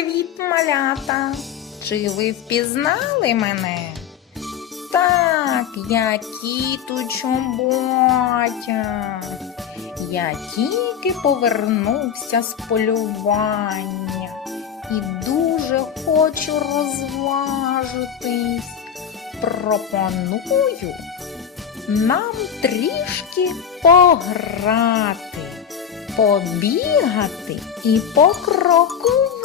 Привіт, малята! Чи ви впізнали мене? Так, я кіту Чоботя. Я тільки повернувся з полювання і дуже хочу розважитись. Пропоную нам трішки пограти, побігати і покрокувати.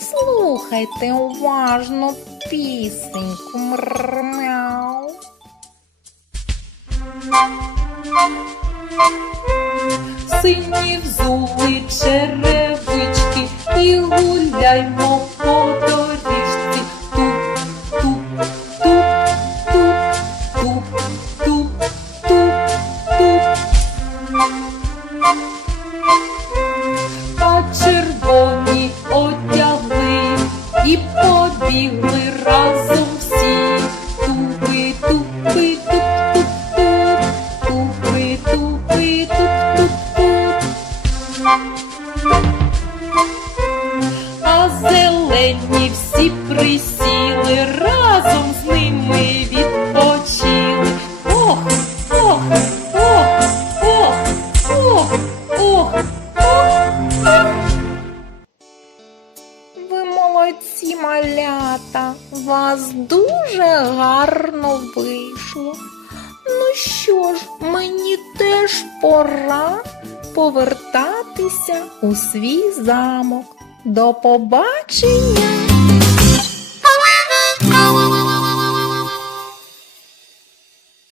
Слухайте уважно пісеньку мрмяу. Сині взули черевички і гуляймо по доріжці. Туп, туп, туп, туп, туп, туп, туп, туп. Побігли разом всі. Тупи, тупи, туп, туп, туп, тупи, тупи, туп, туп, туп. А зелені всі присіли, разом з ними молодці, малята, вас дуже гарно вийшло. Ну що ж, мені теж пора повертатися у свій замок. До побачення!